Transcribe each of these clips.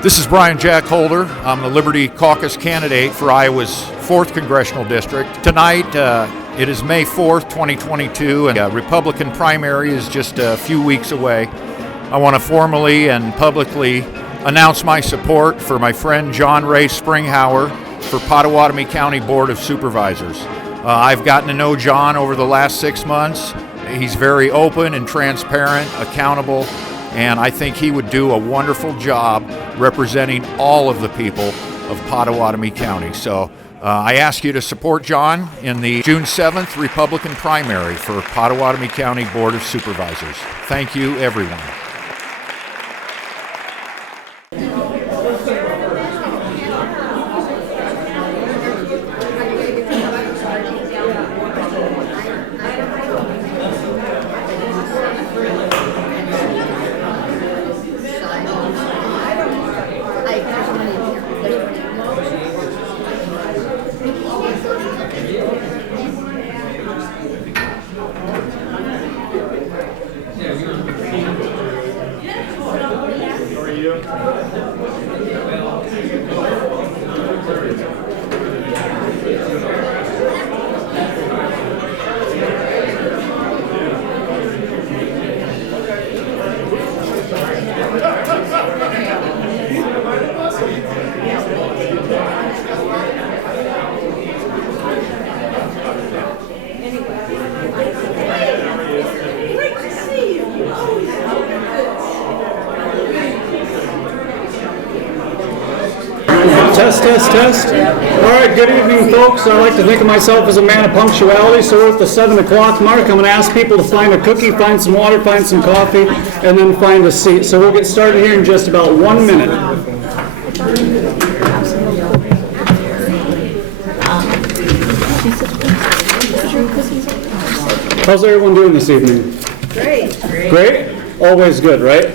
This is Brian Jack Holder. I'm the Liberty Caucus candidate for Iowa's 4th Congressional District. Tonight, it is May 4th, 2022, and the Republican primary is just a few weeks away. I want to formally and publicly announce my support for my friend John Ray Springhauer for Pottawattamie County Board of Supervisors. I've gotten to know John over the last 6 months. He's very open and transparent, accountable, and I think he would do a wonderful job representing all of the people of Pottawattamie County. So I ask you to support John in the June 7th Republican primary for Pottawattamie County Board of Supervisors. Thank you, everyone. Test, test, test. All right, good evening, folks. I like to think of myself as a man of punctuality, so we're at the 7 o'clock mark. I'm going to ask people to find a cookie, find some water, find some coffee, and then find a seat. So we'll get started here in just about 1 minute. How's everyone doing this evening? Great. Great? Always good, right?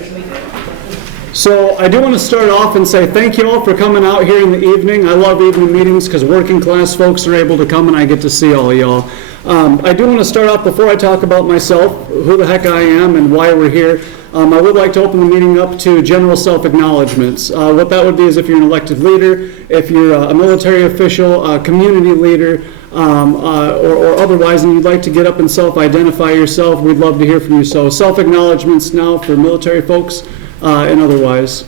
So I do want to start off and say thank you all for coming out here in the evening. I love evening meetings because working class folks are able to come and I get to see all of y'all. I do want to start off before I talk about myself, who the heck I am and why we're here. I would like to open the meeting up to general self-acknowledgements. What that would be is if you're an elected leader, if you're a military official, a community leader, or otherwise, and you'd like to get up and self-identify yourself, we'd love to hear from you. So self-acknowledgements now for military folks. And otherwise.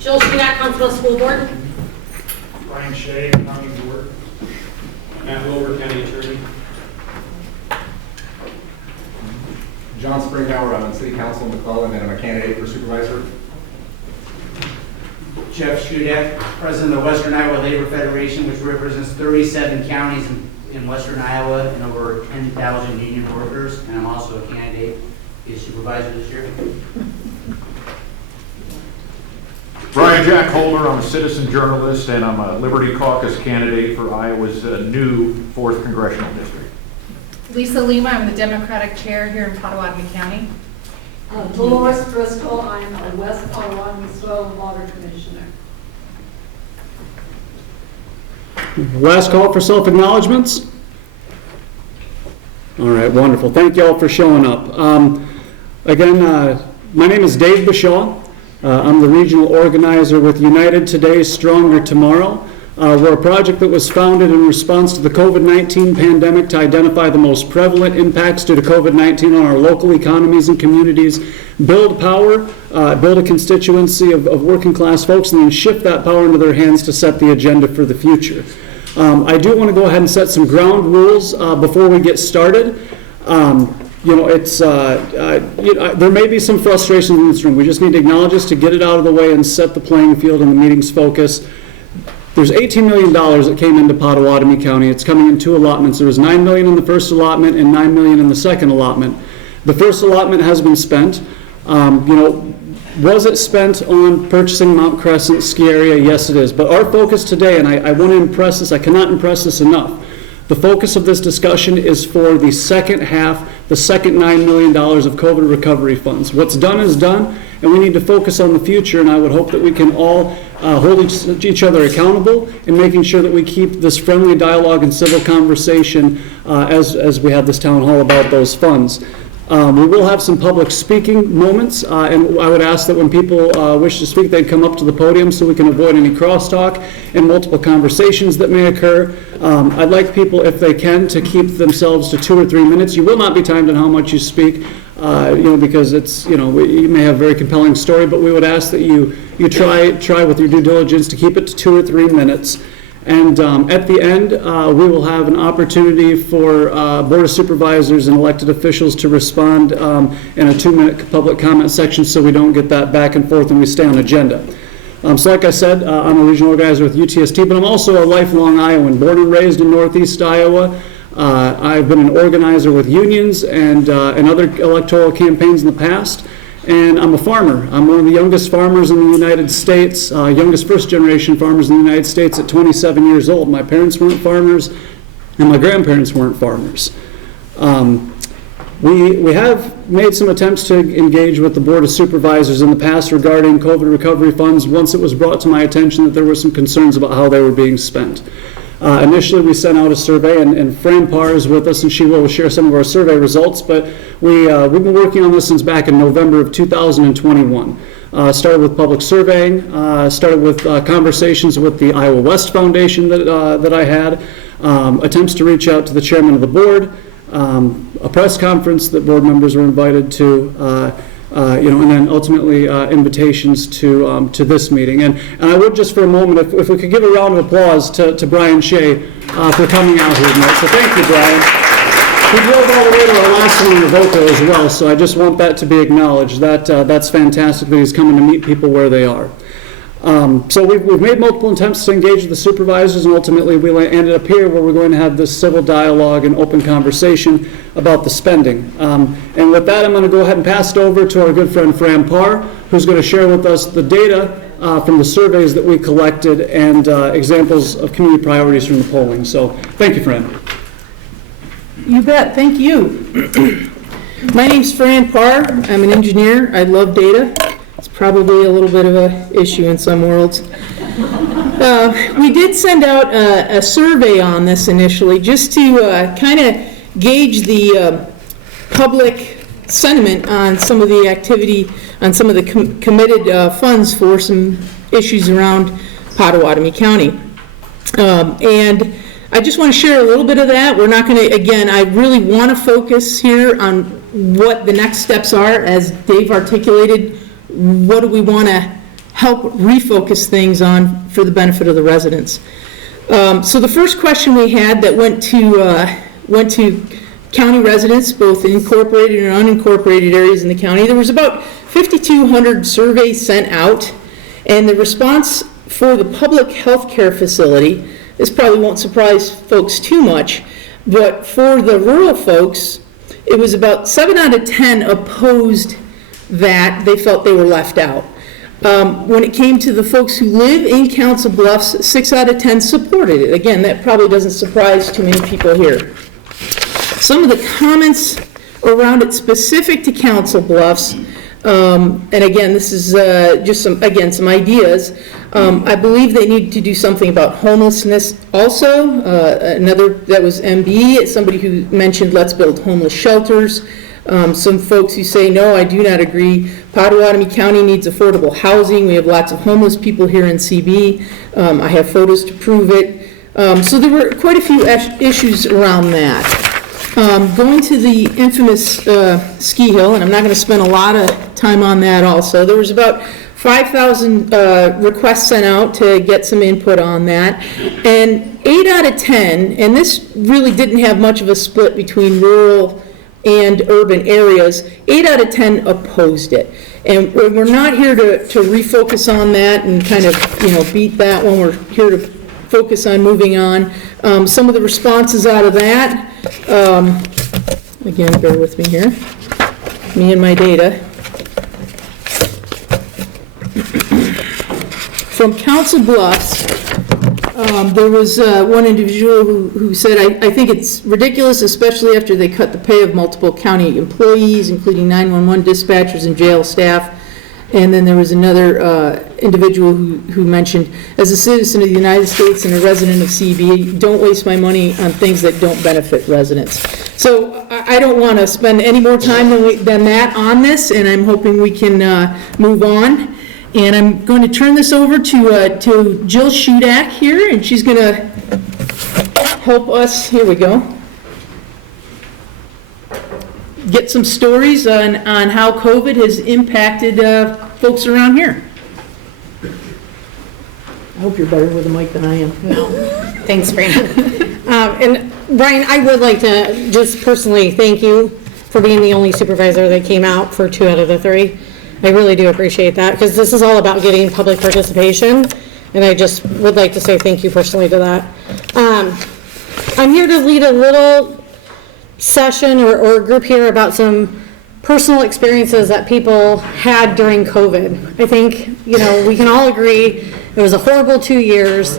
Joel Schmidt, Huntsville School Board. Brian Shea, County Board. Matt Wilbur, County Attorney. John Springhauer, I'm on City Council in McClellan, and I'm a candidate for Supervisor. Jeff Shudak, President of the Western Iowa Labor Federation, which represents 37 counties in Western Iowa and over 10,000 union workers, and I'm also a candidate. Supervisor this year. Brian Jack Holder, I'm a citizen journalist and I'm a Liberty Caucus candidate for Iowa's new 4th Congressional District. Lisa Lima, I'm the Democratic Chair here in Pottawattamie County. Dolores Driscoll, I'm a West Pottawattamie Soil and Water Commissioner. Last call for self-acknowledgements. All right, wonderful. Thank you all for showing up. Again, my name is Dave Bashaw. I'm the regional organizer with United Today, Stronger Tomorrow. We're a project that was founded in response to the COVID-19 pandemic to identify the most prevalent impacts due to COVID-19 on our local economies and communities, build power, build a constituency of working class folks, and then shift that power into their hands to set the agenda for the future. I do want to go ahead and set some ground rules before we get started. There may be some frustration in this room. We just need to acknowledge this to get it out of the way and set the playing field and the meeting's focus. There's $18 million that came into Pottawattamie County. It's coming in 2 allotments. There was $9 million in the first allotment and $9 million in the second allotment. The first allotment has been spent. Was it spent on purchasing Mount Crescent ski area? Yes, it is. But our focus today, and I want to impress this, I cannot impress this enough. The focus of this discussion is for the second half, the second $9 million of COVID recovery funds. What's done is done, and we need to focus on the future, and I would hope that we can all hold each other accountable in making sure that we keep this friendly dialogue and civil conversation as we have this town hall about those funds. We will have some public speaking moments, and I would ask that when people wish to speak, they'd come up to the podium so we can avoid any crosstalk and multiple conversations that may occur. I'd like people, if they can, to keep themselves to 2 or 3 minutes. You will not be timed on how much you speak, because it's, you may have a very compelling story, but we would ask that you try with your due diligence to keep it to 2 or 3 minutes. And at the end, we will have an opportunity for Board of Supervisors and elected officials to respond in a 2-minute public comment section so we don't get that back and forth and we stay on agenda. So like I said, I'm a regional organizer with UTST, but I'm also a lifelong Iowan, born and raised in Northeast Iowa. I've been an organizer with unions and other electoral campaigns in the past. And I'm a farmer. I'm one of the youngest farmers in the United States, youngest first-generation farmers in the United States at 27 years old. My parents weren't farmers, and my grandparents weren't farmers. We have made some attempts to engage with the Board of Supervisors in the past regarding COVID recovery funds once it was brought to my attention that there were some concerns about how they were being spent. Initially, we sent out a survey, and Fran Parr is with us, and she will share some of our survey results, but we've been working on this since back in November of 2021. Started with public surveying, started with conversations with the Iowa West Foundation that I had, attempts to reach out to the chairman of the board, a press conference that board members were invited to, and then ultimately invitations to this meeting. And I would just for a moment, if we could give a round of applause to Brian Shea for coming out here tonight. So thank you, Brian. He drove all the way to our last one in Avoca as well, so I just want that to be acknowledged. That's fantastic that he's coming to meet people where they are. So we've made multiple attempts to engage with the supervisors, and ultimately we ended up here where we're going to have this civil dialogue and open conversation about the spending. And with that, I'm going to go ahead and pass it over to our good friend Fran Parr, who's going to share with us the data from the surveys that we collected and examples of community priorities from the polling. So thank you, Fran. You bet. Thank you. My name's Fran Parr. I'm an engineer. I love data. It's probably a little bit of an issue in some worlds. We did send out a survey on this initially just to kind of gauge the public sentiment on some of the activity, on some of the committed funds for some issues around Pottawattamie County. And I just want to share a little bit of that. We're not going to, again, I really want to focus here on what the next steps are, as Dave articulated. What do we want to help refocus things on for the benefit of the residents? So the first question we had that went to county residents, both incorporated and unincorporated areas in the county. There was about 5,200 surveys sent out, and the response for the public health care facility, this probably won't surprise folks too much, but for the rural folks, it was about 7 out of 10 opposed that they felt they were left out. When it came to the folks who live in Council Bluffs, 6 out of 10 supported it. Again, that probably doesn't surprise too many people here. Some of the comments around it specific to Council Bluffs, and again, this is just some ideas. I believe they need to do something about homelessness also. Another, that was MB, somebody who mentioned let's build homeless shelters. Some folks who say, no, I do not agree. Pottawattamie County needs affordable housing. We have lots of homeless people here in CB. I have photos to prove it. So there were quite a few issues around that. Going to the infamous ski hill, and I'm not going to spend a lot of time on that also. There was about 5,000 requests sent out to get some input on that. And 8 out of 10, and this really didn't have much of a split between rural and urban areas, 8 out of 10 opposed it. And we're not here to refocus on that and kind of, beat that one. We're here to focus on moving on. Some of the responses out of that, again, bear with me here, me and my data. From Council Bluffs, There was one individual who said, I think it's ridiculous, especially after they cut the pay of multiple county employees, including 911 dispatchers and jail staff. And then there was another individual who mentioned, as a citizen of the United States and a resident of CB, don't waste my money on things that don't benefit residents. So I don't want to spend any more time than that on this, and I'm hoping we can move on. And I'm going to turn this over to Jill Shudak here, and she's going to help us, here we go, get some stories on how COVID has impacted folks around here. I hope you're better with a mic than I am. Thanks, Brandon. And Brian, I would like to just personally thank you for being the only supervisor that came out for 2 out of the 3. I really do appreciate that, because this is all about getting public participation, and I just would like to say thank you personally to that. I'm here to lead a little session or a group here about some personal experiences that people had during COVID. I think, we can all agree it was a horrible 2 years.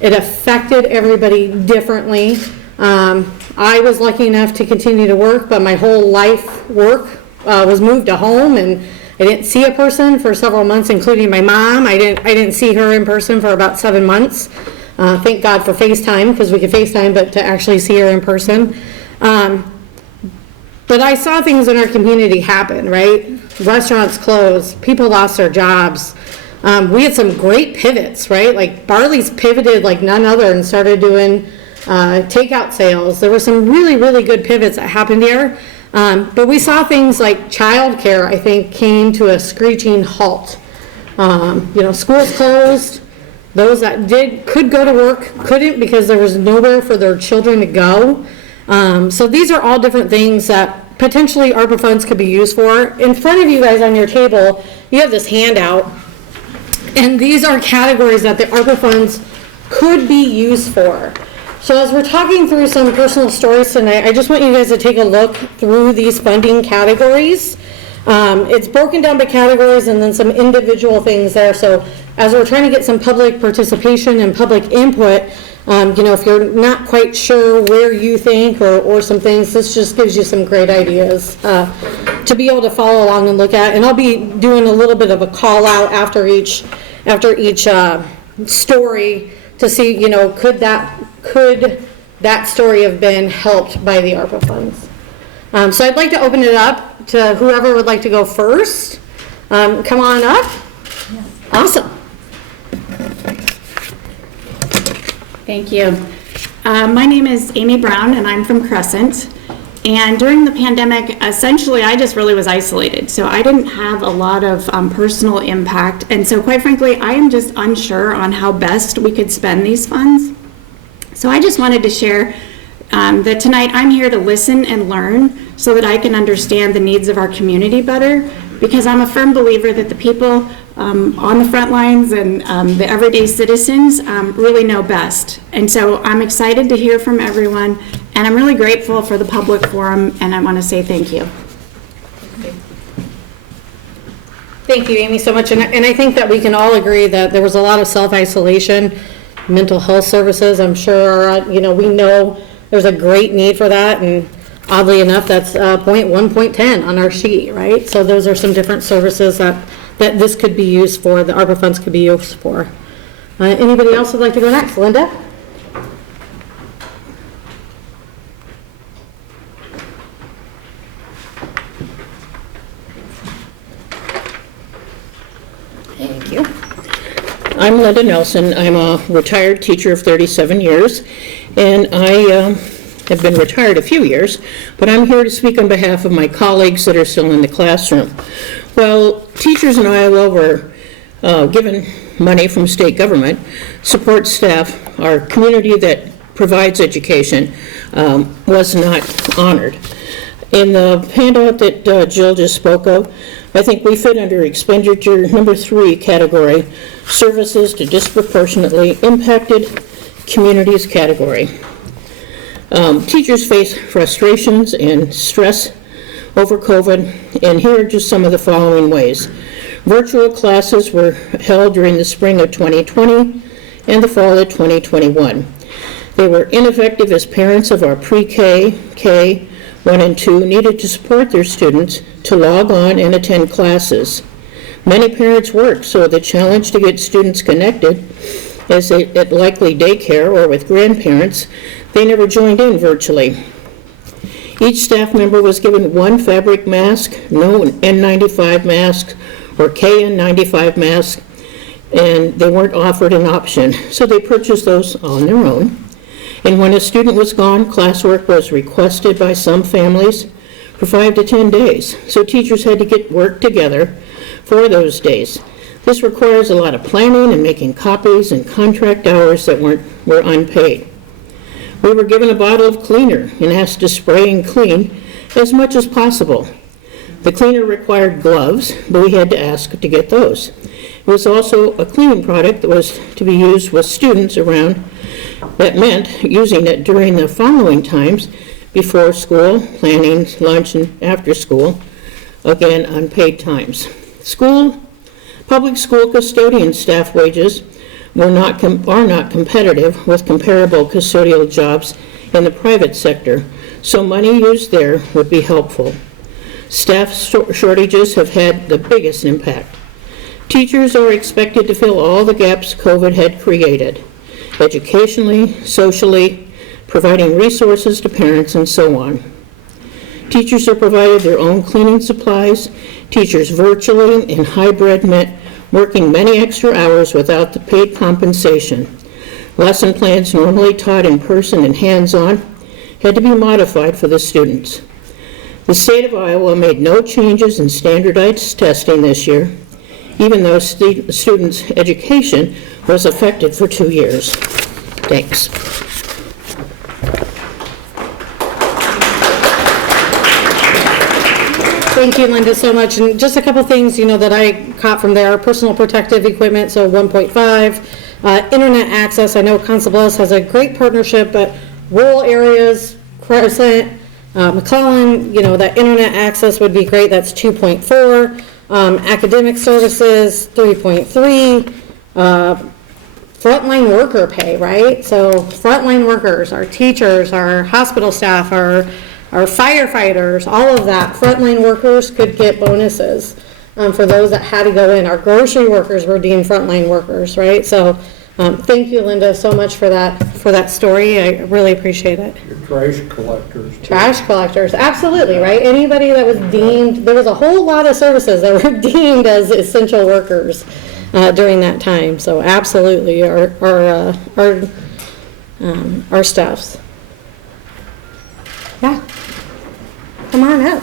It affected everybody differently. I was lucky enough to continue to work, but my whole life work was moved to home, and I didn't see a person for several months, including my mom. I didn't see her in person for about 7 months. Thank God for FaceTime, because we could FaceTime, but to actually see her in person. But I saw things in our community happen, right? Restaurants closed, people lost their jobs. We had some great pivots, right? Like Barley's pivoted like none other and started doing takeout sales. There were some really, really good pivots that happened here. But we saw things like childcare, I think, came to a screeching halt. Schools closed. Those that could go to work couldn't, because there was nowhere for their children to go. So these are all different things that potentially ARPA funds could be used for. In front of you guys on your table, you have this handout, and these are categories that the ARPA funds could be used for. So as we're talking through some personal stories tonight, I just want you guys to take a look through these funding categories. It's broken down by categories and then some individual things there. So as we're trying to get some public participation and public input, if you're not quite sure where you think or some things, this just gives you some great ideas to be able to follow along and look at. And I'll be doing a little bit of a call out after each story to see, could that story have been helped by the ARPA funds? So I'd like to open it up to whoever would like to go first. Come on up. Yes. Awesome. Thank you. My name is Amy Brown, and I'm from Crescent. And during the pandemic, essentially, I just really was isolated. So I didn't have a lot of personal impact. And so quite frankly, I am just unsure on how best we could spend these funds. So I just wanted to share that tonight I'm here to listen and learn so that I can understand the needs of our community better, because I'm a firm believer that the people on the front lines and the everyday citizens really know best. And so I'm excited to hear from everyone, and I'm really grateful for the public forum, and I want to say thank you. Thank you, Amy, so much. And I think that we can all agree that there was a lot of self-isolation, mental health services. I'm sure, we know there's a great need for that, and oddly enough, that's point 1.10 on our sheet, right? So those are some different services that this could be used for, the ARPA funds could be used for. Anybody else would like to go next? Linda? Thank you. I'm Linda Nelson. I'm a retired teacher of 37 years, and I have been retired a few years, but I'm here to speak on behalf of my colleagues that are still in the classroom. Well, teachers in Iowa were given money from state government, support staff, our community that provides education was not honored. In the handout that Jill just spoke of, I think we fit under expenditure number 3 category, services to disproportionately impacted communities category. Teachers face frustrations and stress over COVID, and here are just some of the following ways. Virtual classes were held during the spring of 2020 and the fall of 2021. They were ineffective as parents of our pre-K, K, 1 and 2 needed to support their students to log on and attend classes. Many parents work, so the challenge to get students connected as they at likely daycare or with grandparents, they never joined in virtually. Each staff member was given one fabric mask, no N95 masks or KN95 masks, and they weren't offered an option, so they purchased those on their own. And when a student was gone, classwork was requested by some families for 5 to 10 days, so teachers had to get work together for those days. This requires a lot of planning and making copies and contract hours that were unpaid. We were given a bottle of cleaner and asked to spray and clean as much as possible. The cleaner required gloves, but we had to ask to get those. It was also a cleaning product that was to be used with students around. That meant using it during the following times before school, planning, lunch, and after school, again, unpaid times. Public school custodian staff wages are not competitive with comparable custodial jobs in the private sector, so money used there would be helpful. Staff shortages have had the biggest impact. Teachers are expected to fill all the gaps COVID had created, educationally, socially, providing resources to parents, and so on. Teachers are provided their own cleaning supplies. Teachers virtually and hybrid meant working many extra hours without the paid compensation. Lesson plans normally taught in person and hands-on had to be modified for the students. The state of Iowa made no changes in standardized testing this year, even though students' education was affected for 2 years. Thanks. Thank you, Linda, so much. And just a couple things, that I caught from there. Personal protective equipment, so 1.5. Internet access, I know Council Bluffs has a great partnership, but rural areas, Crescent, McClellan, that internet access would be great. That's 2.4. Academic services, 3.3. Frontline worker pay, right? So frontline workers, our teachers, our hospital staff, our firefighters, all of that, frontline workers could get bonuses for those that had to go in. Our grocery workers were deemed frontline workers, right? So thank you, Linda, so much for that story. I really appreciate it. Your trash collectors. Too. Trash collectors, absolutely, right? Anybody that was deemed, there was a whole lot of services that were deemed as essential workers during that time. So absolutely, our staffs. Yeah. Come on up.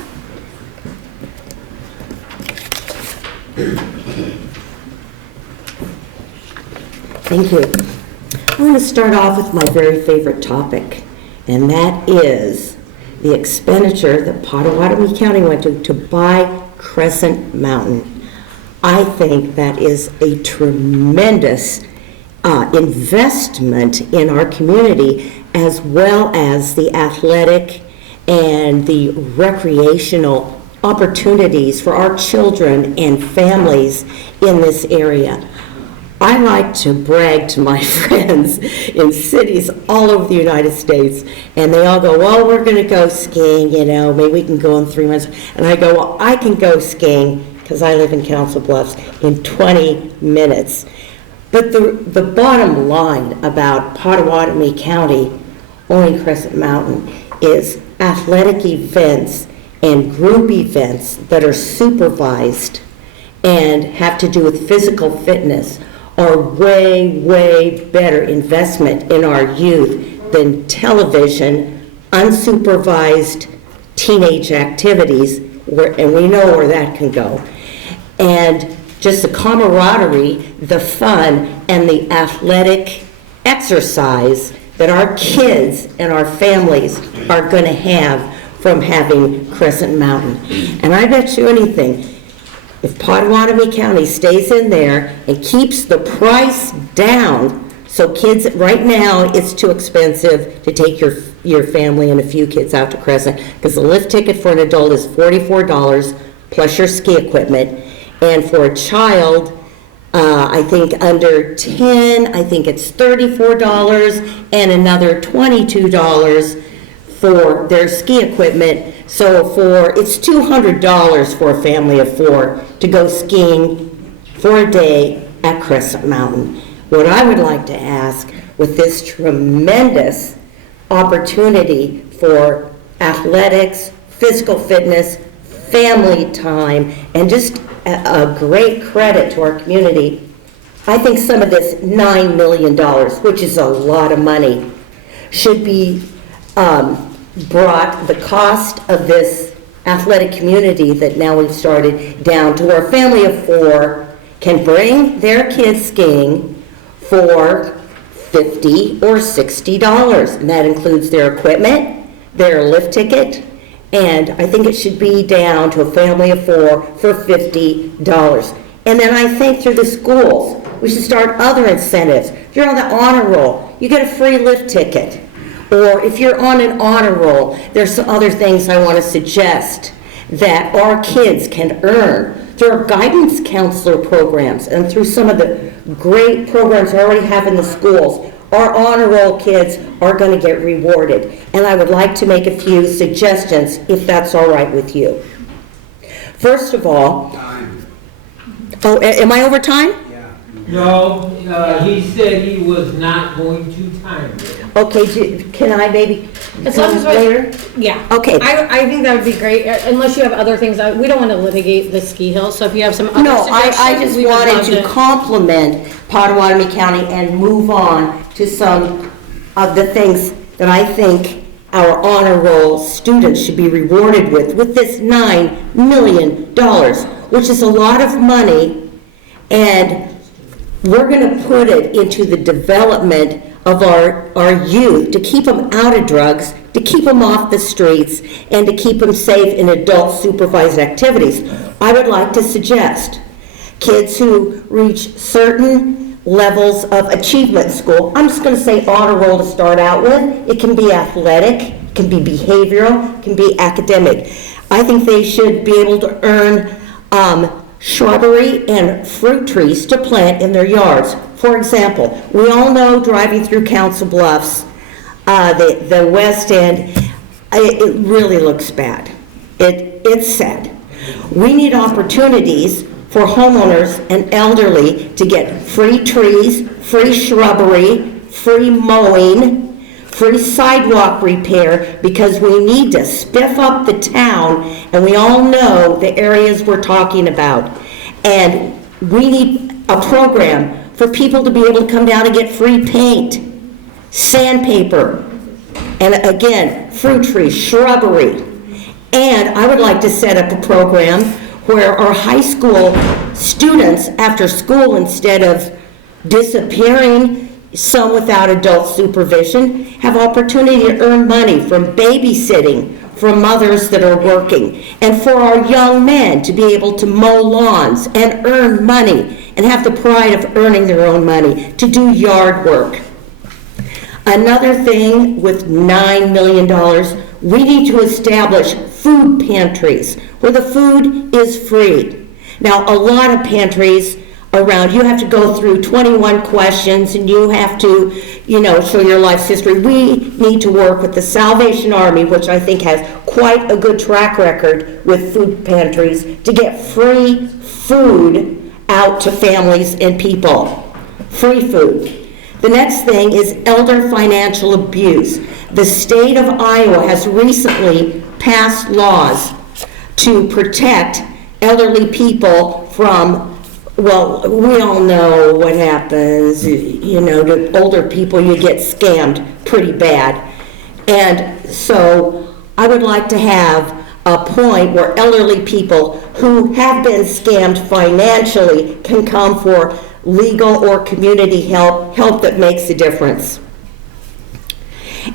Thank you. I want to start off with my very favorite topic, and that is the expenditure that Pottawattamie County went to buy Crescent Mountain. I think that is a tremendous investment in our community, as well as the athletic and the recreational opportunities for our children and families in this area. I like to brag to my friends in cities all over the United States, and they all go, well, we're going to go skiing, maybe we can go in 3 months. And I go, well, I can go skiing, because I live in Council Bluffs, in 20 minutes. But the bottom line about Pottawattamie County owning Crescent Mountain is athletic events and group events that are supervised and have to do with physical fitness are way, way better investment in our youth than television, unsupervised teenage activities, and we know where that can go. And just the camaraderie, the fun, and the athletic exercise that our kids and our families are going to have from having Crescent Mountain. And I bet you anything, if Pottawattamie County stays in there and keeps the price down, so kids, right now it's too expensive to take your family and a few kids out to Crescent, because the lift ticket for an adult is $44 plus your ski equipment, and for a child I think under 10, I think it's $34 and another $22 for their ski equipment. So it's $200 for a family of 4 to go skiing for a day at Crescent Mountain. What I would like to ask, with this tremendous opportunity for athletics, physical fitness, family time, and just a great credit to our community, I think some of this $9 million, which is a lot of money, should be brought, the cost of this athletic community that now we've started, down to where a family of 4 can bring their kids skiing for $50 or $60. And that includes their equipment, their lift ticket, and I think it should be down to a family of 4 for $50. And then I think through the schools, we should start other incentives. If you're on the honor roll, you get a free lift ticket. Or if you're on an honor roll, there's some other things I want to suggest that our kids can earn through our guidance counselor programs and through some of the great programs we already have in the schools. Our honor roll kids are going to get rewarded. And I would like to make a few suggestions, if that's all right with you. First of all, oh, am I over time? No, he said he was not going to time it. Okay, can I maybe As long as later? Yeah. Okay. I think that would be great, unless you have other things. We don't want to litigate the ski hill, so if you have some other No, suggestions, I just we would wanted love to compliment Pottawattamie County and move on to some of the things that I think our honor roll students should be rewarded with this $9 million, which is a lot of money, and we're going to put it into the development of our youth to keep them out of drugs, to keep them off the streets, and to keep them safe in adult supervised activities. I would like to suggest kids who reach certain levels of achievement in school, I'm just going to say honor roll to start out with. It can be athletic, it can be behavioral, it can be academic. I think they should be able to earn shrubbery and fruit trees to plant in their yards. For example, we all know driving through Council Bluffs, the west end, it really looks bad. It's sad. We need opportunities for homeowners and elderly to get free trees, free shrubbery, free mowing, free sidewalk repair, because we need to spiff up the town, and we all know the areas we're talking about. And we need a program for people to be able to come down and get free paint, sandpaper, and again, fruit trees, shrubbery. And I would like to set up a program where our high school students, after school, instead of disappearing, some without adult supervision, have opportunity to earn money from babysitting from mothers that are working, and for our young men to be able to mow lawns and earn money and have the pride of earning their own money to do yard work. Another thing with $9 million, we need to establish food pantries where the food is free. Now, a lot of pantries around, you have to go through 21 questions and you have to, show your life's history. We need to work with the Salvation Army, which I think has quite a good track record with food pantries, to get free food out to families and people. Free food. The next thing is elder financial abuse. The state of Iowa has recently passed laws to protect elderly people from, well, we all know what happens, to older people, you get scammed pretty bad. And so I would like to have a point where elderly people who have been scammed financially can come for legal or community help that makes a difference.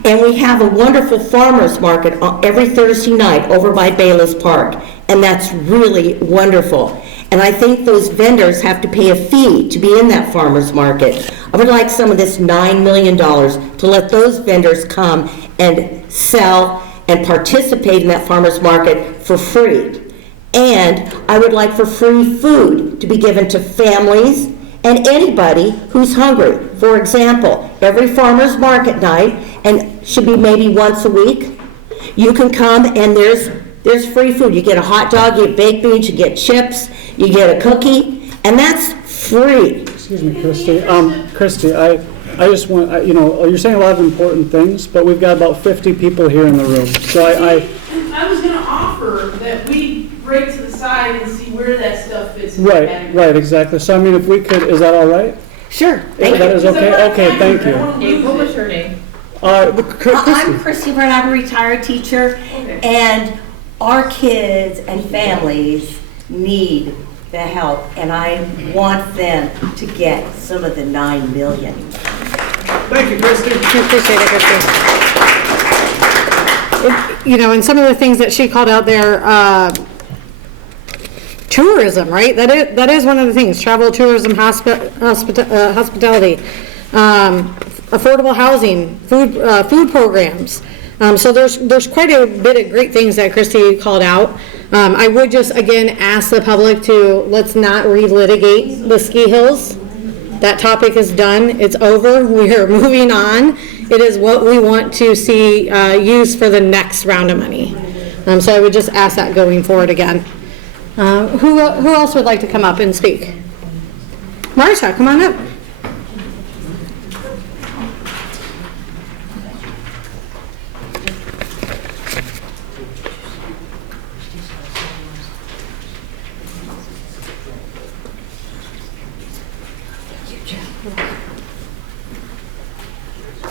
And we have a wonderful farmers market every Thursday night over by Bayless Park, and that's really wonderful. And I think those vendors have to pay a fee to be in that farmers market. I would like some of this $9 million to let those vendors come and sell and participate in that farmers market for free. And I would like for free food to be given to families and anybody who's hungry. For example, every farmer's market night, and should be maybe once a week, you can come and there's free food. You get a hot dog, you get baked beans, you get chips, you get a cookie, and that's free. Excuse me, Christy. Christy, I just want, you're saying a lot of important things, but we've got about 50 people here in the room. So I was going to offer that we break to the side and see where that stuff fits in. Right, exactly. So, I mean, if we could, is that all right? Sure. That is okay? Okay, thank you. What was her name? Christy. I'm Christy Byrne. I'm a retired teacher, and our kids and families need the help, and I want them to get some of the $9 million. Thank you, Christy. Appreciate it, Christy. And some of the things that she called out there, tourism, right? That is one of the things. Travel, tourism, hospitality, affordable housing, food programs. So there's quite a bit of great things that Christy called out. I would just again ask the public to let's not relitigate the ski hills. That topic is done. It's over. We are moving on. It is what we want to see used for the next round of money. So I would just ask that going forward again. Who else would like to come up and speak? Marsha, come on up.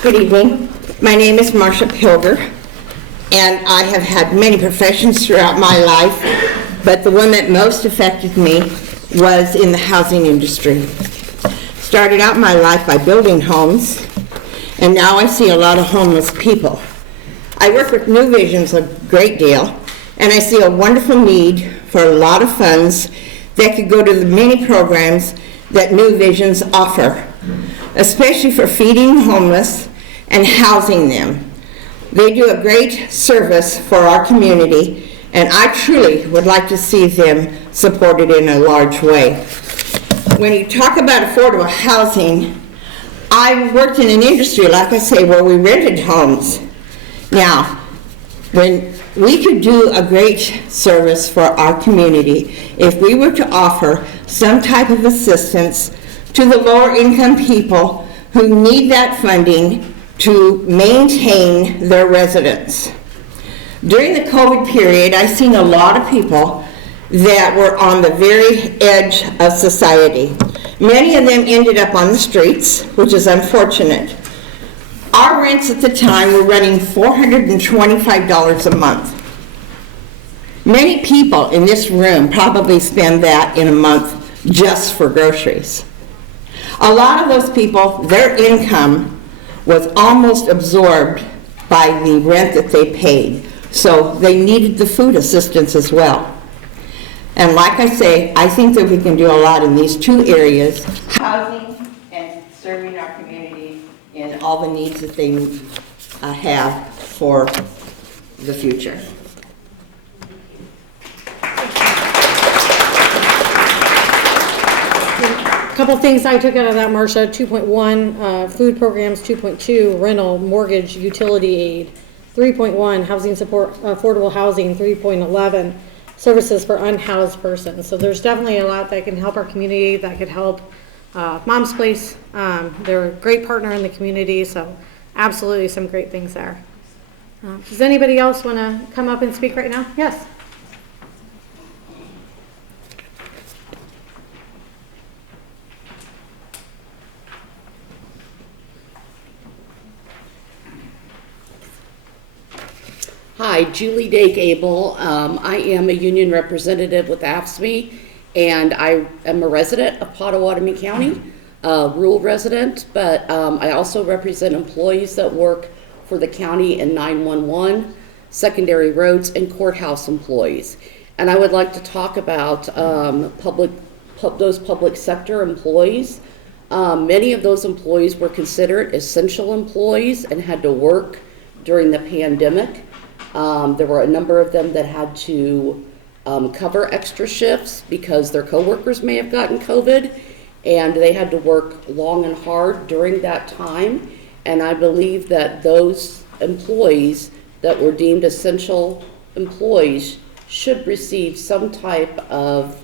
Good evening. My name is Marsha Pilger, and I have had many professions throughout my life, but the one that most affected me was in the housing industry. Started out my life by building homes, and now I see a lot of homeless people. I work with New Visions a great deal, and I see a wonderful need for a lot of funds that could go to the many programs that New Visions offer, especially for feeding homeless and housing them. They do a great service for our community, and I truly would like to see them supported in a large way. When you talk about affordable housing, I worked in an industry, like I say, where we rented homes. Now, when we could do a great service for our community if we were to offer some type of assistance to the lower income people who need that funding to maintain their residence. During the COVID period, I've seen a lot of people that were on the very edge of society. Many of them ended up on the streets, which is unfortunate. Our rents at the time were running $425 a month. Many people in this room probably spend that in a month just for groceries. A lot of those people, their income was almost absorbed by the rent that they paid. So they needed the food assistance as well. And like I say, I think that we can do a lot in these two areas, housing and serving our community in all the needs that they have for the future. A couple things I took out of that, Marsha. 2.1, food programs. 2.2, rental, mortgage, utility aid. 3.1, housing support, affordable housing. 3.11, services for unhoused persons. So there's definitely a lot that can help our community, that could help Mom's Place. They're a great partner in the community, so absolutely some great things there. Does anybody else want to come up and speak right now? Yes. Hi, Julie Day Gable. I am a union representative with AFSCME, and I am a resident of Pottawattamie County, rural resident, but I also represent employees that work for the county in 911, secondary roads, and courthouse employees. And I would like to talk about those public sector employees. Many of those employees were considered essential employees and had to work during the pandemic. There were a number of them that had to cover extra shifts because their coworkers may have gotten COVID, and they had to work long and hard during that time. And I believe that those employees that were deemed essential employees should receive some type of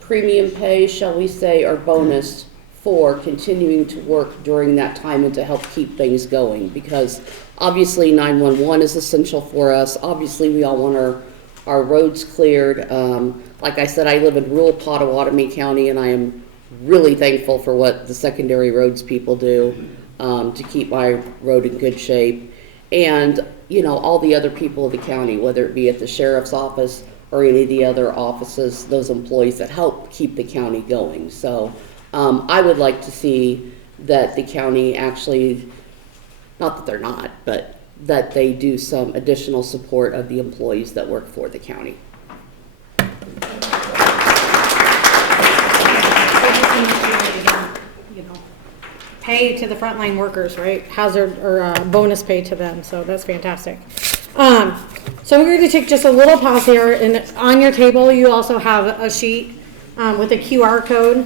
premium pay, shall we say, or bonus for continuing to work during that time and to help keep things going. Because obviously 911 is essential for us. Obviously we all want our roads cleared. Like I said, I live in rural Pottawattamie County, and I am really thankful for what the secondary roads people do to keep my road in good shape. And, you know, all the other people of the county, whether it be at the sheriff's office or any of the other offices, those employees that help keep the county going. So I would like to see that the county actually, not that they're not, but that they do some additional support of the employees that work for the county. Pay to the frontline workers, right? Hazard or bonus pay to them. So that's fantastic. So we're going to take just a little pause here, and on your table you also have a sheet with a QR code.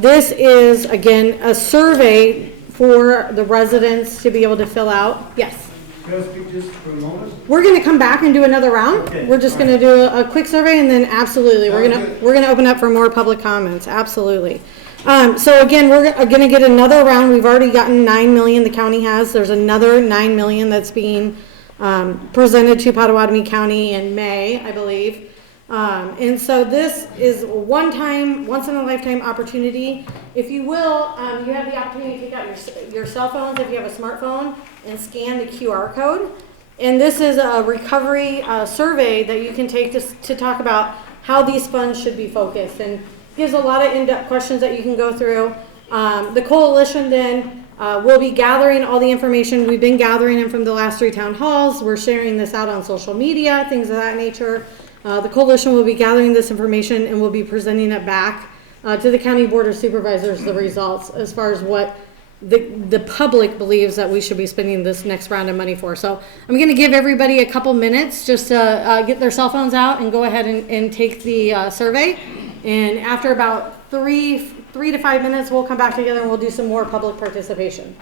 This is again a survey for the residents to be able to fill out. Yes. Can I speak just for a moment? We're going to come back and do another round. Okay, we're just going to do a quick survey, and then absolutely we're going to open up for more public comments. Absolutely. So again, we're going to get another round. We've already gotten 9 million the county has. There's another 9 million that's being presented to Pottawattamie County in May, I believe. And so this is once in a lifetime opportunity. If you will, you have the opportunity to take out your cell phones if you have a smartphone and scan the QR code. And this is a recovery survey that you can take to talk about how these funds should be focused, and gives a lot of in-depth questions that you can go through. The coalition then will be gathering all the information. We've been gathering it from the last 3 town halls. We're sharing this out on social media, things of that nature. The coalition will be gathering this information and will be presenting it back to the County Board of Supervisors, the results as far as what the public believes that we should be spending this next round of money for. So I'm going to give everybody a couple minutes just to get their cell phones out and go ahead and take the survey. And after about 3 to 5 minutes, we'll come back together and we'll do some more public participation.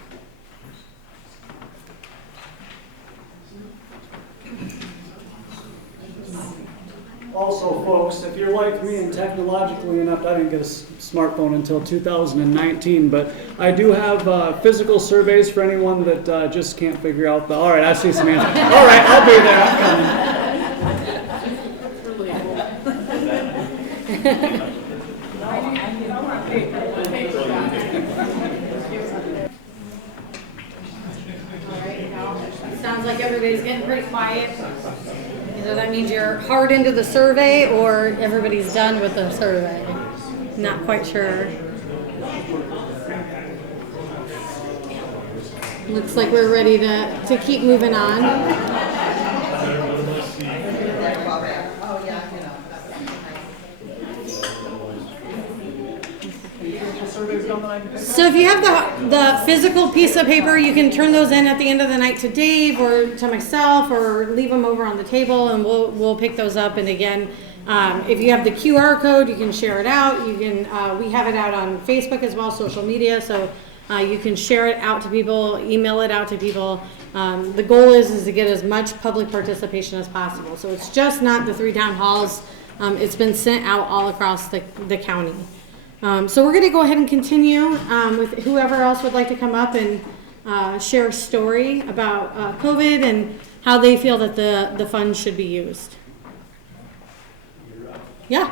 Also, folks, if you're like me and technologically enough, I didn't get a smartphone until 2019, but I do have physical surveys for anyone that just can't figure out the, all right, I see some answers. All right, I'll be there, I'm coming. Sounds like everybody's getting pretty quiet. Either that means you're hard into the survey or everybody's done with the survey. Not quite sure. Looks like we're ready to keep moving on. So if you have the physical piece of paper, you can turn those in at the end of the night to Dave or to myself, or leave them over on the table and we'll pick those up. And again, if you have the QR code, you can share it out. You can we have it out on Facebook as well, social media, so you can share it out to people, email it out to people. The goal is to get as much public participation as possible. So it's just not the 3 town halls. It's been sent out all across the county. So we're going to go ahead and continue with whoever else would like to come up and share a story about COVID and how they feel that the funds should be used. Yeah.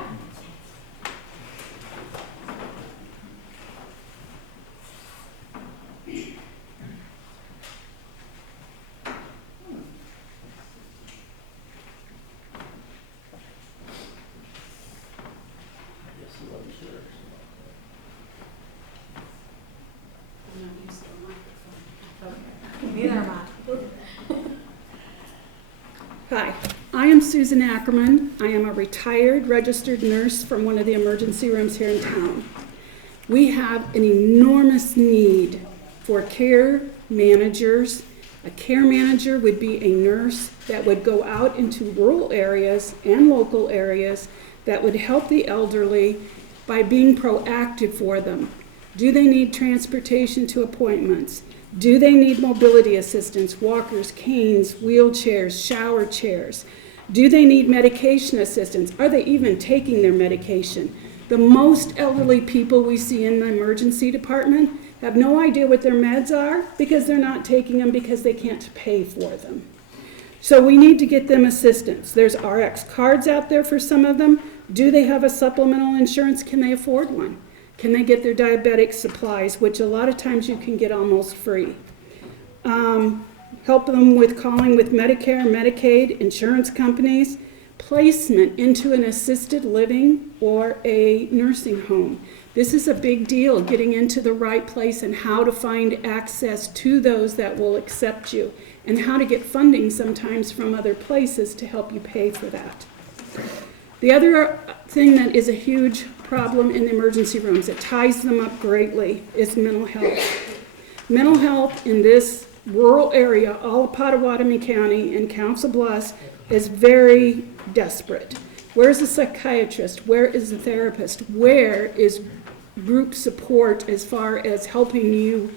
Hi, I am Susan Ackerman. I am a retired registered nurse from one of the emergency rooms here in town. We have an enormous need for care managers. A care manager would be a nurse that would go out into rural areas and local areas that would help the elderly by being proactive for them. Do they need transportation to appointments? Do they need mobility assistance, walkers, canes, wheelchairs, shower chairs? Do they need medication assistance? Are they even taking their medication? The most elderly people we see in the emergency department have no idea what their meds are because they're not taking them because they can't pay for them. So we need to get them assistance. There's RX cards out there for some of them. Do they have a supplemental insurance? Can they afford one? Can they get their diabetic supplies, which a lot of times you can get almost free? Help them with calling with Medicare, Medicaid, insurance companies, placement into an assisted living or a nursing home. This is a big deal, getting into the right place and how to find access to those that will accept you and how to get funding sometimes from other places to help you pay for that. The other thing that is a huge problem in the emergency rooms, it ties them up greatly, is mental health. Mental health in this rural area, all of Pottawattamie County and Council Bluffs, is very desperate. Where's the psychiatrist? Where is the therapist? Where is group support as far as helping you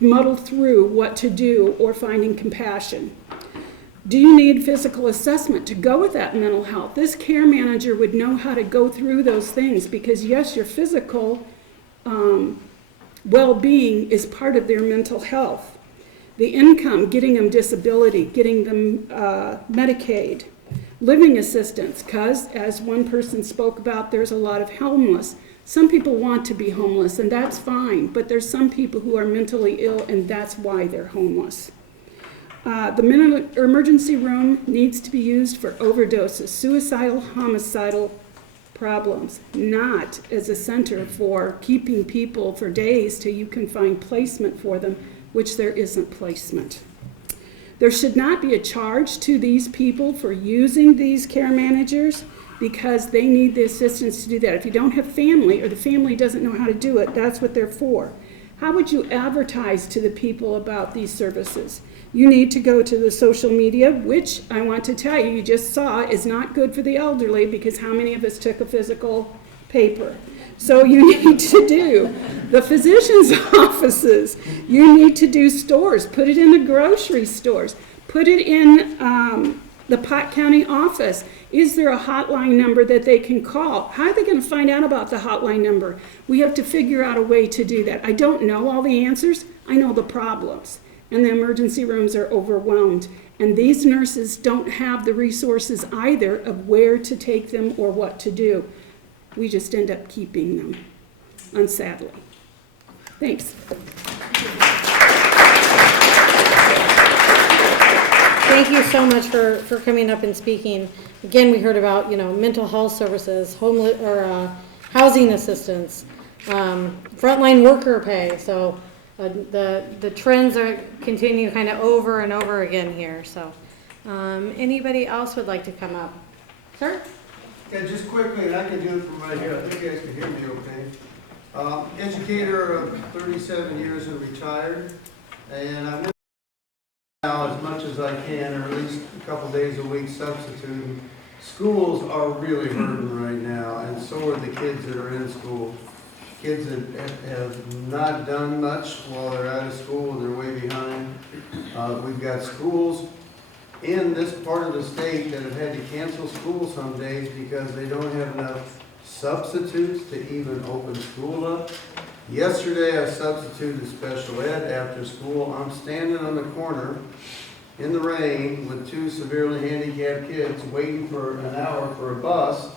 muddle through what to do or finding compassion? Do you need physical assessment to go with that mental health? This care manager would know how to go through those things because yes, your physical well-being is part of their mental health. The income, getting them disability, getting them Medicaid, living assistance, because as one person spoke about, there's a lot of homeless. Some people want to be homeless, and that's fine, but there's some people who are mentally ill, and that's why they're homeless. The emergency room needs to be used for overdoses, suicidal, homicidal problems, not as a center for keeping people for days till you can find placement for them, which there isn't placement. There should not be a charge to these people for using these care managers because they need the assistance to do that. If you don't have family or the family doesn't know how to do it, that's what they're for. How would you advertise to the people about these services? You need to go to the social media, which I want to tell you, you just saw is not good for the elderly because how many of us took a physical paper? So you need to do the physician's offices. You need to do stores. Put it in the grocery stores. Put it in the Pot County office. Is there a hotline number that they can call? How are they going to find out about the hotline number? We have to figure out a way to do that. I don't know all the answers. I know the problems. And the emergency rooms are overwhelmed. And these nurses don't have the resources either of where to take them or what to do. We just end up keeping them, unsadly. Thanks. Thank you so much for coming up and speaking. Again, we heard about, mental health services, homeless or housing assistance, frontline worker pay. So the trends are continue kind of over and over again here. So anybody else would like to come up? Sir? Yeah, just quickly, and I can do it from right here. I think you guys can hear me okay. Educator of 37 years and retired, and I'm now as much as I can, or at least a couple days a week substituting. Schools are really hurting right now, and so are the kids that are in school. Kids that have not done much while they're out of school and they're way behind. We've got schools in this part of the state that have had to cancel school some days because they don't have enough substitutes to even open school up. Yesterday I substituted special ed after school. I'm standing on the corner in the rain with two severely handicapped kids waiting for an hour for a bus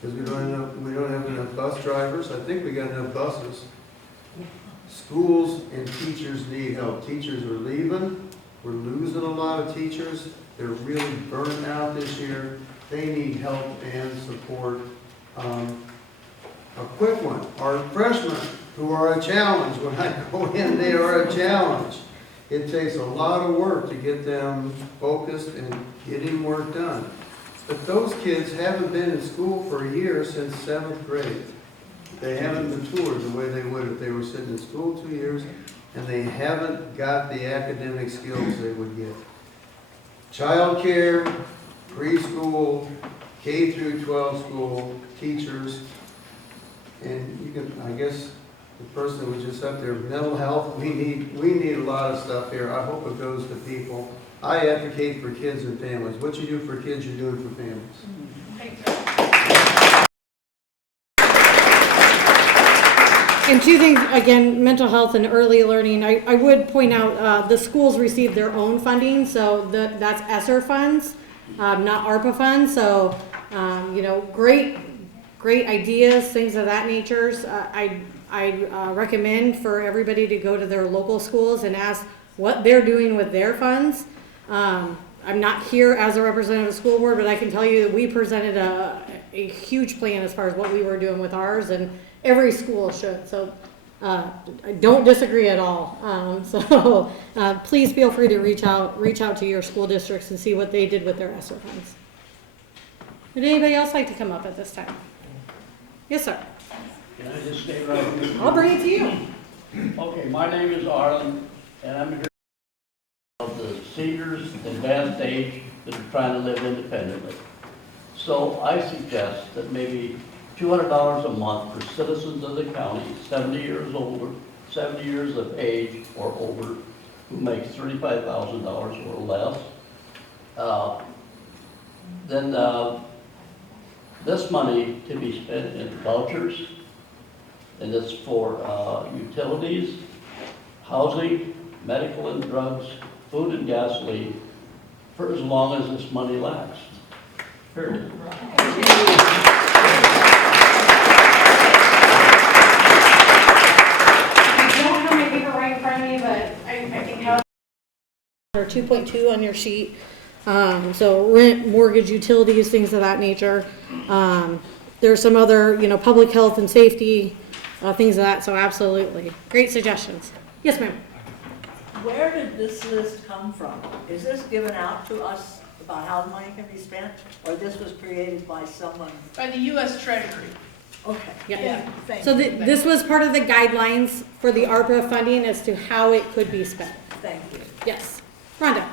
because we don't have enough bus drivers. I think we got enough buses. Schools and teachers need help. Teachers are leaving. We're losing a lot of teachers. They're really burnt out this year. They need help and support. A quick one, our freshmen who are a challenge. When I go in, they are a challenge. It takes a lot of work to get them focused and getting work done. But those kids haven't been in school for a year since 7th grade. They haven't matured the way they would if they were sitting in school 2 years, and they haven't got the academic skills they would get. Child care, preschool, K through 12 school, teachers, And you can, I guess, the person that was just up there, mental health, we need a lot of stuff here. I hope it goes to people. I advocate for kids and families. What you do for kids, you're doing for families. And two things, again, mental health and early learning, I would point out, the schools receive their own funding, so that's ESSER funds, not ARPA funds, so, you know, great ideas, things of that nature. I recommend for everybody to go to their local schools and ask what they're doing with their funds. I'm not here as a representative of the school board, but I can tell you that we presented a huge plan as far as what we were doing with ours, and every school should. So I don't disagree at all. Please feel free to reach out to your school districts and see what they did with their ESSER funds. Would anybody else like to come up at this time? Yes, sir. Can I just stay right here? I'll bring it to you. Okay, my name is Irwin, and I'm a of the seniors, advanced age, that are trying to live independently. So I suggest that maybe $200 a month for citizens of the county, 70 years older, 70 years of age or older, who make $35,000 or less. Then this money to be spent in vouchers, and it's for utilities, housing, medical and drugs, food and gasoline, for as long as this money lasts. Period. Or 2.2 on your sheet. So rent, mortgage, utilities, things of that nature. There's some other, you know, public health and safety, things of that. So absolutely. Great suggestions. Yes, ma'am. Where did this list come from? Is this given out to us about how the money can be spent? Or this was created by someone? By the U.S. Treasury. Okay. Yeah. Thank So you. this was part of the guidelines for the ARPA funding as to how it could be spent. Thank you. Yes. Rhonda.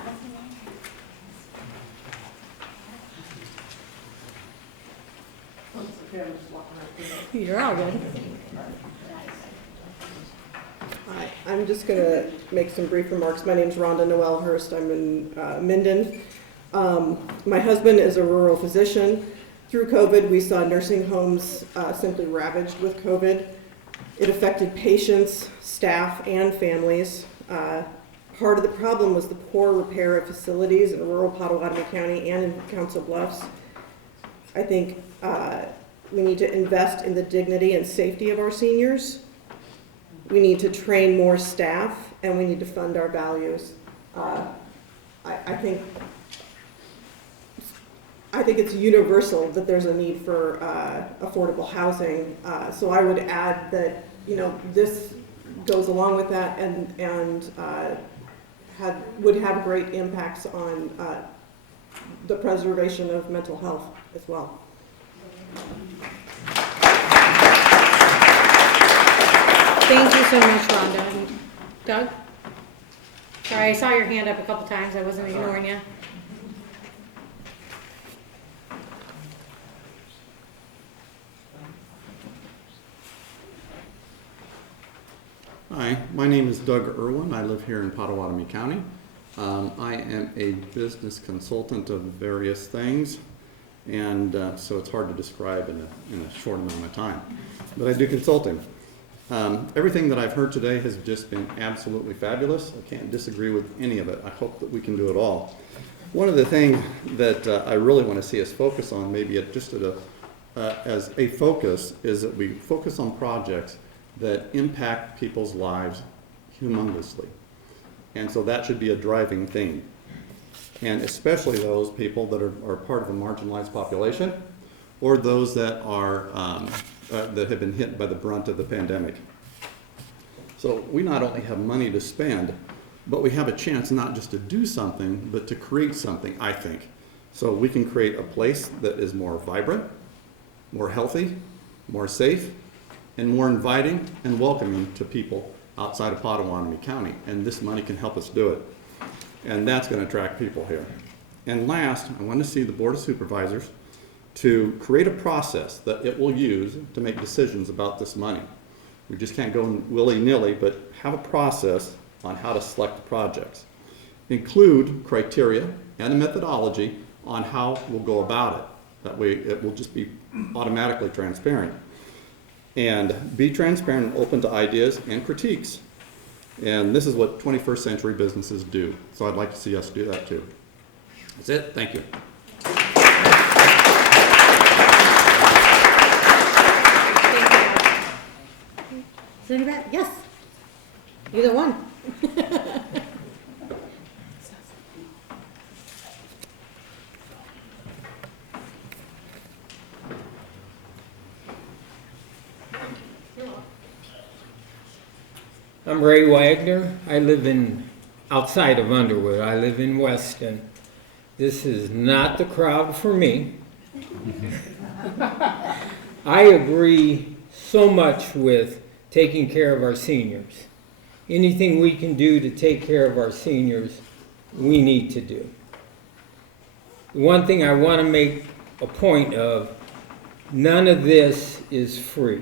You're all good. Hi, I'm just going to make some brief remarks. My name's Rhonda Noel Hurst. I'm in Minden. My husband is a rural physician. Through COVID, we saw nursing homes simply ravaged with COVID. It affected patients, staff, and families. Part of the problem was the poor repair of facilities in rural Pottawattamie County and in Council Bluffs. I think we need to invest in the dignity and safety of our seniors. We need to train more staff, and we need to fund our values. I think it's universal that there's a need for affordable housing. So I would add that, you know, this goes along with that and would have great impacts on the preservation of mental health as well. Thank you so much, Rhonda. And Doug? Sorry, I saw your hand up a couple times. I wasn't ignoring you. Hi, my name is Doug Irwin. I live here in Pottawattamie County. I am a business consultant of various things, and so it's hard to describe in a short amount of time. But I do consulting. Everything that I've heard today has just been absolutely fabulous. I can't disagree with any of it. I hope that we can do it all. One of the things that I really want to see us focus on, maybe as a focus, is that we focus on projects that impact people's lives humongously. And so that should be a driving theme. And especially those people that are part of a marginalized population, or those that are that have been hit by the brunt of the pandemic. So we not only have money to spend, but we have a chance not just to do something, but to create something, I think. So we can create a place that is more vibrant, more healthy, more safe, and more inviting and welcoming to people outside of Pottawattamie County. And this money can help us do it. And that's going to attract people here. And last, I want to see the Board of Supervisors to create a process that it will use to make decisions about this money. We just can't go willy-nilly, but have a process on how to select the projects. Include criteria and a methodology on how we'll go about it. That way it will just be automatically transparent. And be transparent and open to ideas and critiques. And this is what 21st century businesses do. So I'd like to see us do that too. That's it. Thank you. Is there anybody? Yes. Either one. I'm Ray Wagner. I live outside of Underwood. I live in Weston. This is not the crowd for me. I agree so much with taking care of our seniors. Anything we can do to take care of our seniors, we need to do. The one thing I want to make a point of, none of this is free.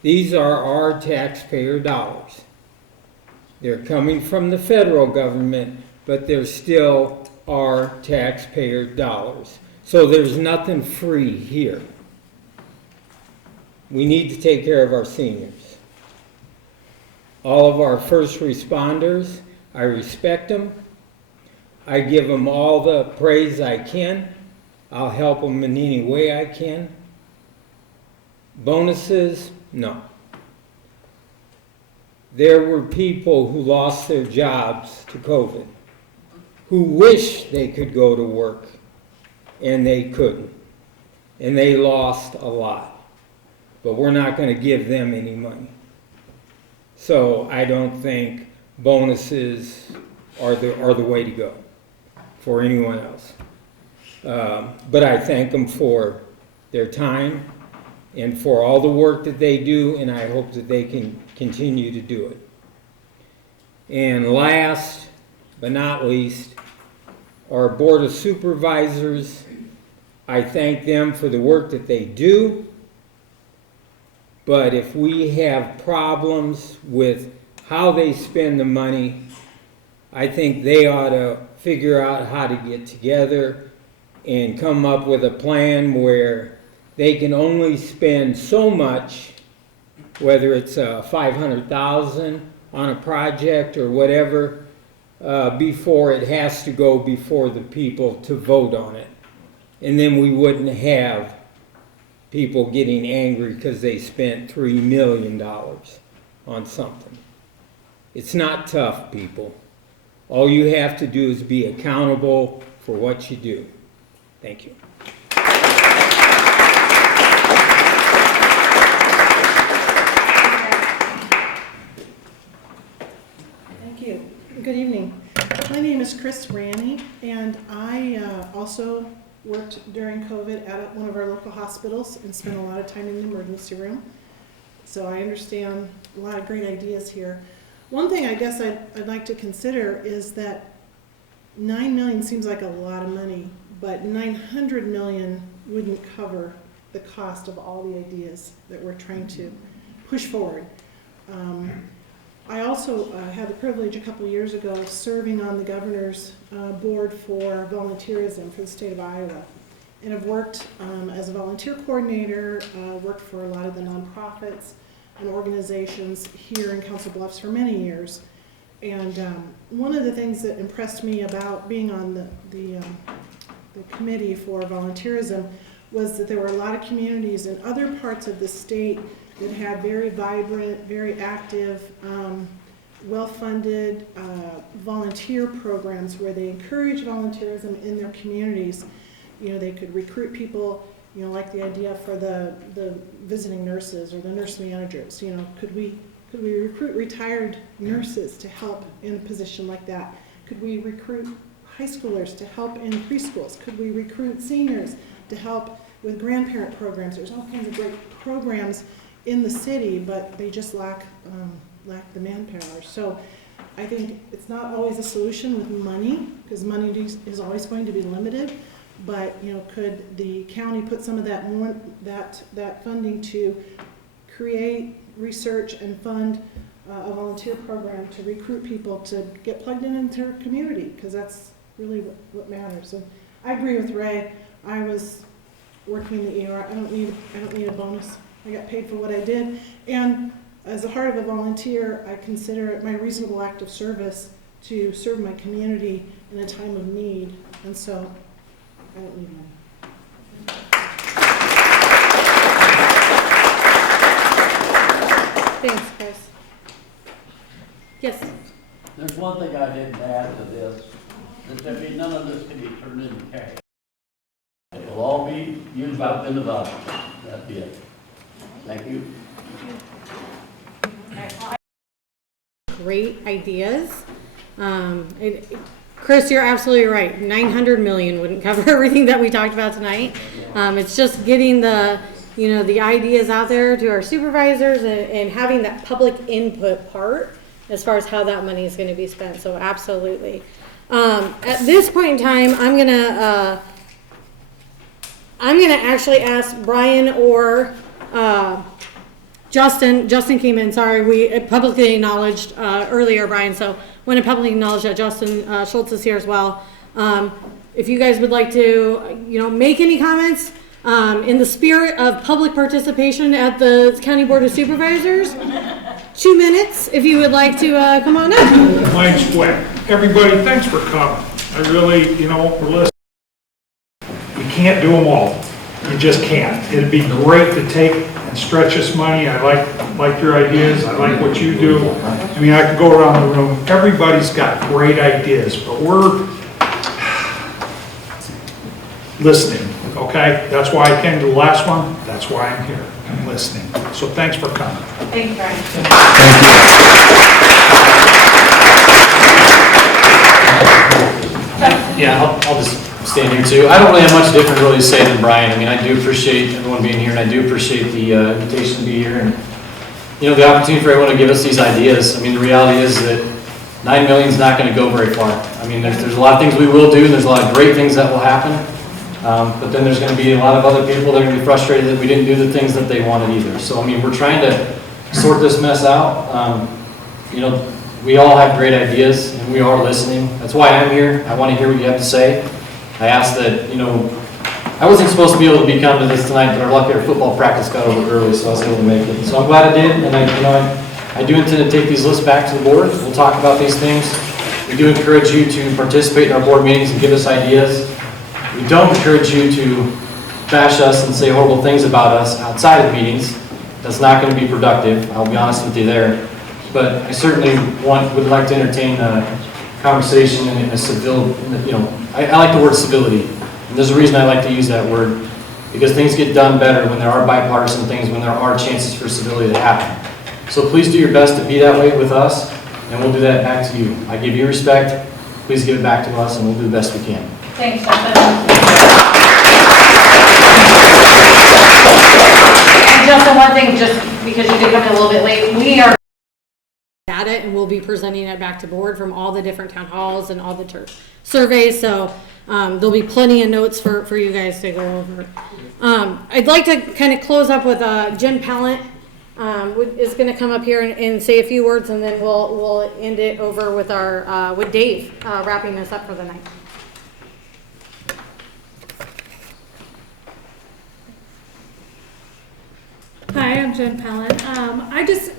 These are our taxpayer dollars. They're coming from the federal government, but they're still our taxpayer dollars. So there's nothing free here. We need to take care of our seniors. All of our first responders, I respect them. I give them all the praise I can. I'll help them in any way I can. Bonuses, no. There were people who lost their jobs to COVID, who wish they could go to work, and they couldn't. And they lost a lot. But we're not going to give them any money. So I don't think bonuses are the way to go for anyone else. But I thank them for their time and for all the work that they do, and I hope that they can continue to do it. And last but not least, our Board of Supervisors, I thank them for the work that they do, but if we have problems with how they spend the money, I think they ought to figure out how to get together and come up with a plan where they can only spend so much, whether it's $500,000 on a project or whatever, before it has to go before the people to vote on it. And then we wouldn't have people getting angry because they spent $3 million on something. It's not tough, people. All you have to do is be accountable for what you do. Thank you. Good evening. My name is Chris Ranney, and I also worked during COVID at one of our local hospitals and spent a lot of time in the emergency room. So I understand a lot of great ideas here. One thing I guess I'd like to consider is that $9 million seems like a lot of money, but $900 million wouldn't cover the cost of all the ideas that we're trying to push forward. I also had the privilege a couple of years ago of serving on the governor's board for volunteerism for the state of Iowa. And I've worked as a volunteer coordinator, worked for a lot of the nonprofits and organizations here in Council Bluffs for many years. And one of the things that impressed me about being on the committee for volunteerism was that there were a lot of communities in other parts of the state that had very vibrant, very active, well-funded volunteer programs where they encourage volunteerism in their communities. You know, they could recruit people, you know, like the idea for the visiting nurses or the nurse managers. You know, could we recruit retired nurses to help in a position like that? Could we recruit high schoolers to help in preschools? Could we recruit seniors to help with grandparent programs? There's all kinds of great programs in the city, but they just lack the manpower. So I think it's not always a solution with money, because money is always going to be limited, but, you know, could the county put some of that more, that funding to create, research, and fund a volunteer program to recruit people to get plugged into their community, because that's really what matters. And I agree with Ray. I was working in the ER. I don't need a bonus. I got paid for what I did. And as a heart of a volunteer, I consider it my reasonable act of service to serve my community in a time of need. And so I don't need money. Thanks, Chris. Yes? There's one thing I didn't add to this, is that none of this can be turned into cash. It will all be used up in the vouchers. That'd be it. Thank you. Great ideas. Chris, you're absolutely right. 900 million wouldn't cover everything that we talked about tonight. It's just getting the, you know, the ideas out there to our supervisors and having that public input part as far as how that money is going to be spent. So absolutely. At this point in time, I'm gonna actually ask Brian or Justin. Justin came in. Sorry, we publicly acknowledged earlier, Brian. So when I publicly acknowledge that Justin Schultz is here as well. If you guys would like to, you know, make any comments in the spirit of public participation at the County Board of Supervisors, 2 minutes. If you would like to come on up. Mine's quick. Everybody, thanks for coming. I really, you know, we're listening. We can't do them all. You just can't. It'd be great to take and stretch this money. I like your ideas. I like what you do. I mean, I could go around the room. Everybody's got great ideas, but we're listening, okay? That's why I came to the last one. That's why I'm here. I'm listening. So thanks for coming. Thank you, Brian. Yeah, I'll just stand here too. I don't really have much different really to say than Brian. I mean, I do appreciate everyone being here, and I do appreciate the invitation to be here, and you know, the opportunity for everyone to give us these ideas. I mean, the reality is that 9 million is not going to go very far. I mean, there's a lot of things we will do, and there's a lot of great things that will happen. But then there's going to be a lot of other people that are going to be frustrated that we didn't do the things that they wanted either. So I mean, we're trying to sort this mess out. You know, we all have great ideas, and we are listening. That's why I'm here. I want to hear what you have to say. I asked that, you know, I wasn't supposed to be able to come to this tonight, but our lucky our football practice got over early, so I was able to make it. So I'm glad I did, and I do intend to take these lists back to the board. We'll talk about these things. We do encourage you to participate in our board meetings and give us ideas. We don't encourage you to bash us and say horrible things about us outside of meetings. That's not going to be productive. I'll be honest with you there. But I certainly would like to entertain a conversation in a civil, you know, I like the word civility. And there's a reason I like to use that word, because things get done better when there are bipartisan things, when there are chances for civility to happen. So please do your best to be that way with us, and we'll do that back to you. I give you respect. Please give it back to us, and we'll do the best we can. Thanks, Justin. And Justin, one thing, just because you did come in a little bit late, we are at it, and we'll be presenting it back to board from all the different town halls and all the surveys. So there'll be plenty of notes for you guys to go over. I'd like to kind of close up with Jen Pallant is going to come up here and say a few words, and then we'll end it over with our with Dave wrapping this up for the night. Hi, I'm Jen Pallant.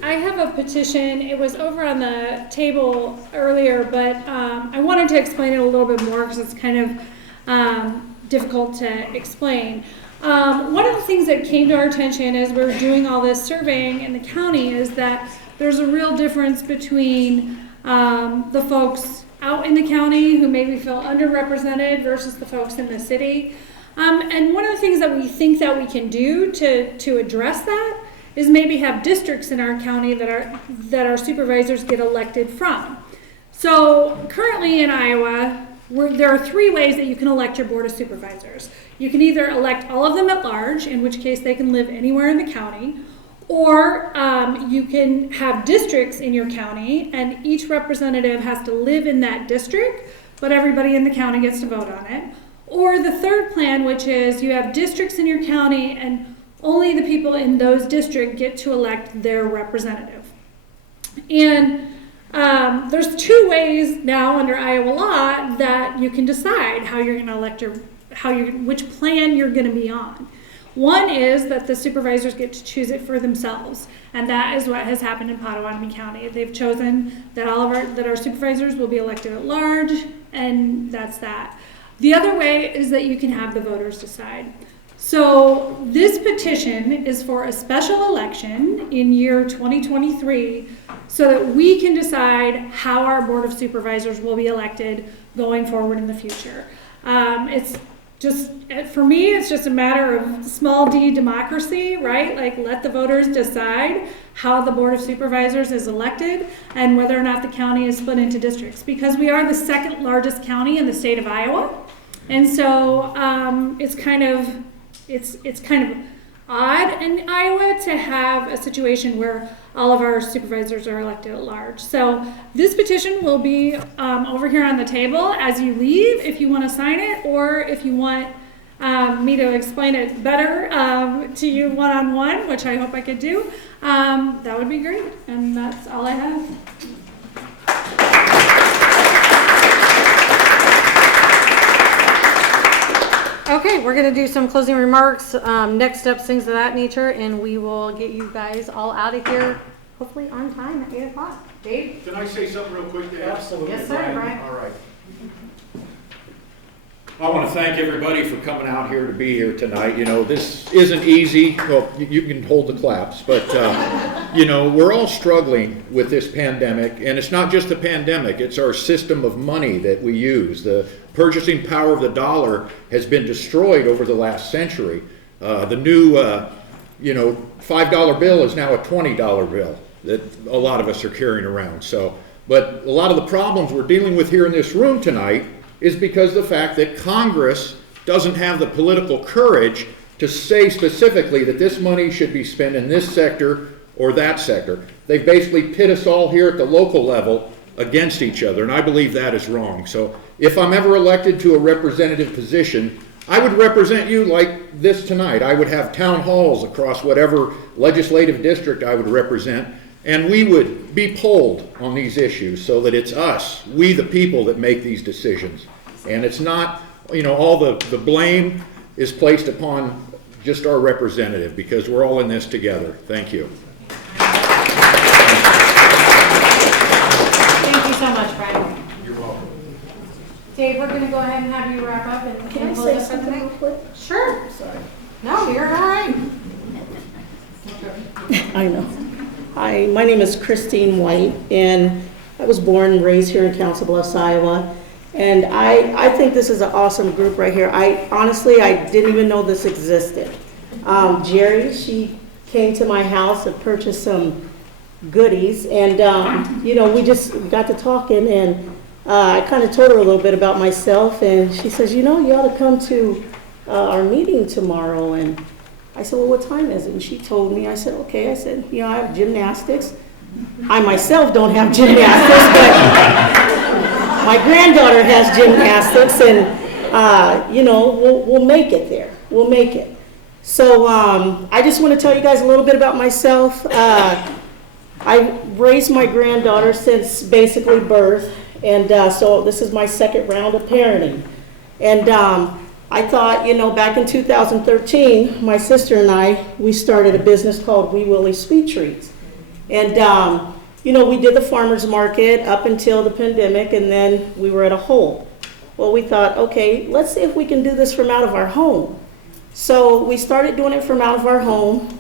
I have a petition. It was over on the table earlier, but I wanted to explain it a little bit more because it's kind of difficult to explain. One of the things that came to our attention as we were doing all this surveying in the county is that there's a real difference between the folks out in the county who maybe feel underrepresented versus the folks in the city. And one of the things that we think that we can do to address that is maybe have districts in our county that our supervisors get elected from. So currently in Iowa, there are 3 ways that you can elect your board of supervisors. You can either elect all of them at large, in which case they can live anywhere in the county, or you can have districts in your county, and each representative has to live in that district, but everybody in the county gets to vote on it. Or the third plan, which is you have districts in your county and only the people in those districts get to elect their representative. And there's two ways now under Iowa law that you can decide how you're going to elect which plan you're going to be on. One is that the supervisors get to choose it for themselves, and that is what has happened in Pottawattamie County. They've chosen that our supervisors will be elected at large, and that's that. The other way is that you can have the voters decide. So this petition is for a special election in year 2023 so that we can decide how our Board of Supervisors will be elected going forward in the future. It's just, for me, it's just a matter of small d democracy, right? Like, let the voters decide how the Board of Supervisors is elected and whether or not the county is split into districts, because we are the second largest county in the state of Iowa. And so it's kind of odd in Iowa to have a situation where all of our supervisors are elected at large. So this petition will be over here on the table as you leave if you want to sign it, or if you want me to explain it better to you one-on-one, which I hope I could do, that would be great. And that's all I have. Okay, we're gonna do some closing remarks, next steps, things of that nature, and we will get you guys all out of here, hopefully on time at 8 o'clock. Dave? Can I say something real quick to Absolutely. Yes, sir, Brian. All right. I want to thank everybody for coming out here to be here tonight. You know, this isn't easy. Well, you can hold the claps, but, you know, we're all struggling with this pandemic, and it's not just the pandemic, it's our system of money that we use. The purchasing power of the dollar has been destroyed over the last century. The new, you know, $5 bill is now a $20 bill that a lot of us are carrying around. So, but a lot of the problems we're dealing with here in this room tonight is because of the fact that Congress doesn't have the political courage to say specifically that this money should be spent in this sector or that sector. They basically pit us all here at the local level against each other, and I believe that is wrong. So if I'm ever elected to a representative position, I would represent you like this tonight. I would have town halls across whatever legislative district I would represent, and we would be polled on these issues so that it's us, we the people, that make these decisions. And it's not, you know, all the blame is placed upon just our representative, because we're all in this together. Thank you. Thank you so much, Brian. You're welcome. Dave, we're gonna go ahead and have you wrap up and Can I close say us for the something night. real quick? Sure. Sorry. No, you're all right. I know. Hi, my name is Christine White, and I was born and raised here in Council Bluffs, Iowa. And I think this is an awesome group right here. Honestly, I didn't even know this existed. Jerry, she came to my house and purchased some goodies, and you know, we just got to talking, and I kind of told her a little bit about myself, and she says, you know, you ought to come to our meeting tomorrow. And I said, well, what time is it? And she told me. I said, okay. I said, you know, I have gymnastics. I myself don't have gymnastics, but my granddaughter has gymnastics, and you know, we'll make it there. We'll make it. So I just want to tell you guys a little bit about myself. I raised my granddaughter since basically birth, and so this is my second round of parenting. And I thought, you know, back in 2013, my sister and I, we started a business called Wee Willie Sweet Treats. And, you know, we did the farmer's market up until the pandemic, and then we were at a hole. Well, we thought, okay, let's see if we can do this from out of our home. So we started doing it from out of our home,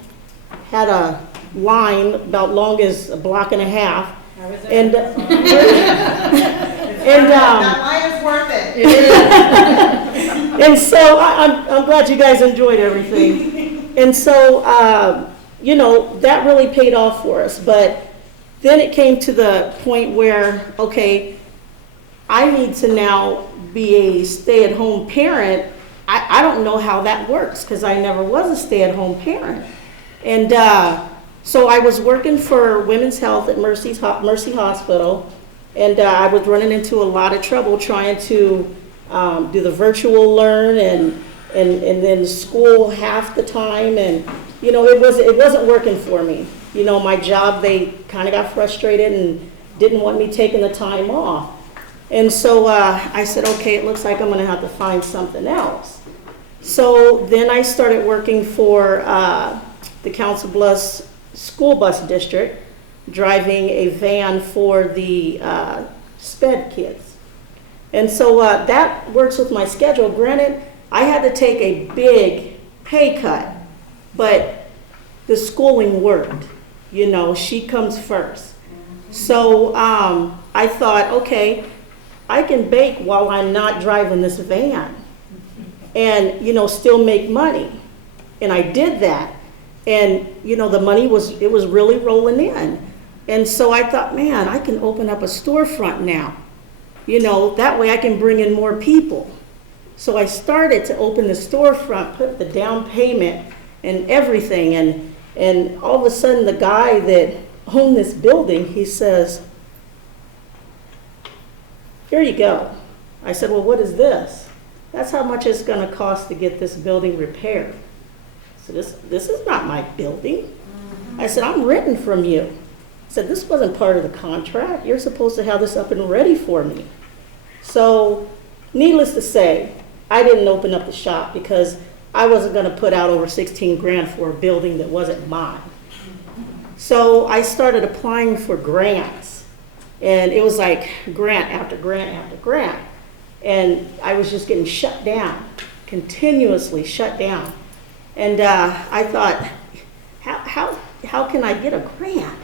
had a line about long as a block and a half. And, that line is worth it. And so I'm glad you guys enjoyed everything. And so, you know, that really paid off for us. But then it came to the point where, okay, I need to now be a stay-at-home parent. I don't know how that works because I never was a stay-at-home parent. And so I was working for Women's Health at Mercy Hospital, and I was running into a lot of trouble trying to do the virtual learn and then school half the time. And, you know, it wasn't working for me. You know, my job, they kind of got frustrated and didn't want me taking the time off. And so I said, okay, it looks like I'm going to have to find something else. So then I started working for the Council Bluffs School Bus District, driving a van for the SPED kids. And so that works with my schedule. Granted, I had to take a big pay cut, but the schooling worked. You know, she comes first. So I thought, okay, I can bake while I'm not driving this van and, you know, still make money. And I did that. And, you know, the money was really rolling in. And so I thought, man, I can open up a storefront now. You know, that way I can bring in more people. So I started to open the storefront, put the down payment and everything. And all of a sudden the guy that owned this building, he says, here you go. I said, well, what is this? That's how much it's going to cost to get this building repaired. So this is not my building. I said, I'm renting from you. I said, this wasn't part of the contract. You're supposed to have this up and ready for me. So needless to say, I didn't open up the shop because I wasn't going to put out over 16 grand for a building that wasn't mine. So I started applying for grants. And it was like grant after grant after grant. And I was just getting shut down, continuously shut down. And I thought, how can I get a grant?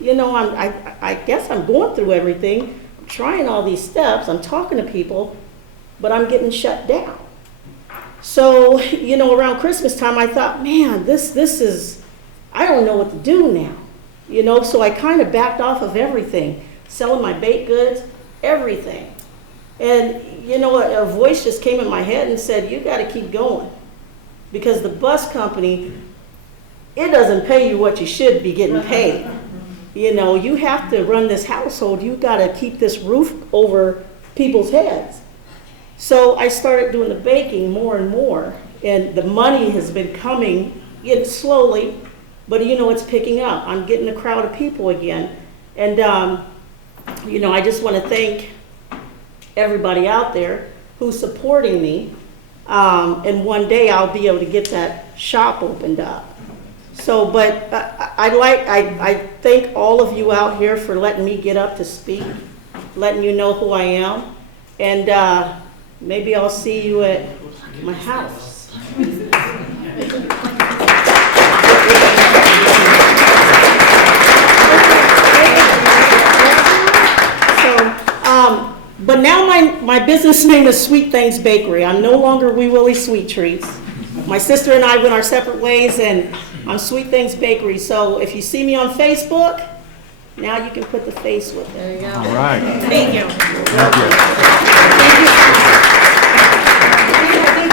You know, I guess I'm going through everything, I'm trying all these steps, I'm talking to people, but I'm getting shut down. So, you know, around Christmas time, I thought, man, this is, I don't know what to do now. You know, so I kind of backed off of everything. Selling my baked goods, everything. And, you know, a voice just came in my head and said, you got to keep going. Because the bus company, it doesn't pay you what you should be getting paid. You know, you have to run this household. You got to keep this roof over people's heads. So I started doing the baking more and more. And the money has been coming in slowly, but, you know, it's picking up. I'm getting a crowd of people again. And, you know, I just want to thank everybody out there who's supporting me. And one day I'll be able to get that shop opened up. So, but I thank all of you out here for letting me get up to speak, letting you know who I am. And maybe I'll see you at my house. But now my business name is Sweet Things Bakery. I'm no longer Wee Willie Sweet Treats. My sister and I went our separate ways, and I'm Sweet Things Bakery. So if you see me on Facebook, now you can put the face with it. There you go. All right. Thank you. I think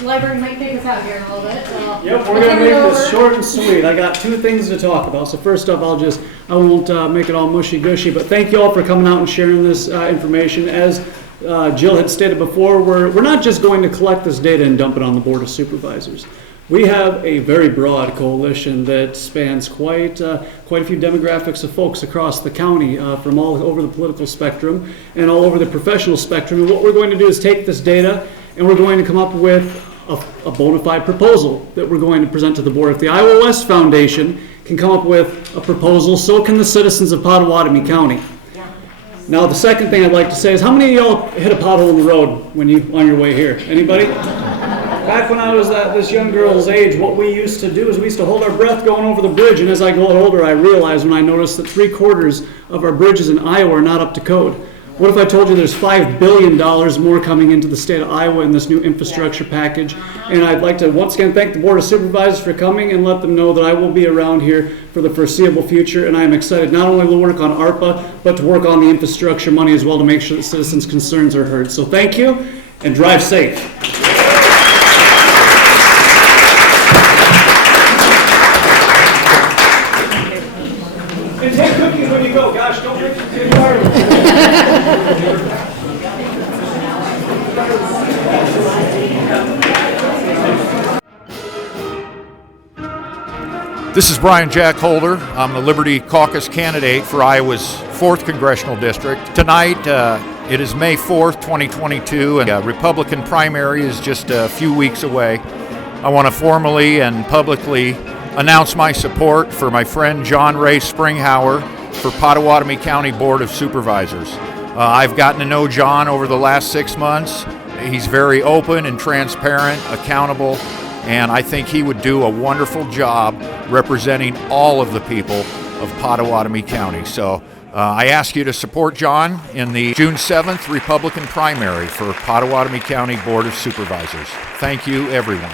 the library might take us out here in a little bit. So Yep, we're going to make this short and sweet. I got two things to talk about. So first off, I won't make it all mushy-gushy, but thank you all for coming out and sharing this information. As Jill had stated before, we're not just going to collect this data and dump it on the Board of Supervisors. We have a very broad coalition that spans quite a few demographics of folks across the county from all over the political spectrum and all over the professional spectrum. And what we're going to do is take this data and we're going to come up with a bona fide proposal that we're going to present to the board. If the Iowa West Foundation can come up with a proposal, so can the citizens of Pottawattamie County. Now, the second thing I'd like to say is, how many of y'all hit a pothole in the road on your way here? Anybody? Back when I was this young girl's age, what we used to do is we used to hold our breath going over the bridge, and as I got older, I realized when I noticed that 3/4 of our bridges in Iowa are not up to code. What if I told you there's $5 billion more coming into the state of Iowa in this new infrastructure package? And I'd like to once again thank the Board of Supervisors for coming and let them know that I will be around here for the foreseeable future, and I am excited not only to work on ARPA, but to work on the infrastructure money as well to make sure that citizens' concerns are heard. So thank you, and drive safe. And take cookies when you go. Gosh, don't make it too hard. This is Brian Jack Holder. I'm the Liberty Caucus candidate for Iowa's 4th Congressional District. Tonight, it is May 4th, 2022, and the Republican primary is just a few weeks away. I want to formally and publicly announce my support for my friend John Ray Springhauer for Pottawattamie County Board of Supervisors. I've gotten to know John over the last 6 months. He's very open and transparent, accountable, and I think he would do a wonderful job representing all of the people of Pottawattamie County. So I ask you to support John in the June 7th Republican primary for Pottawattamie County Board of Supervisors. Thank you, everyone.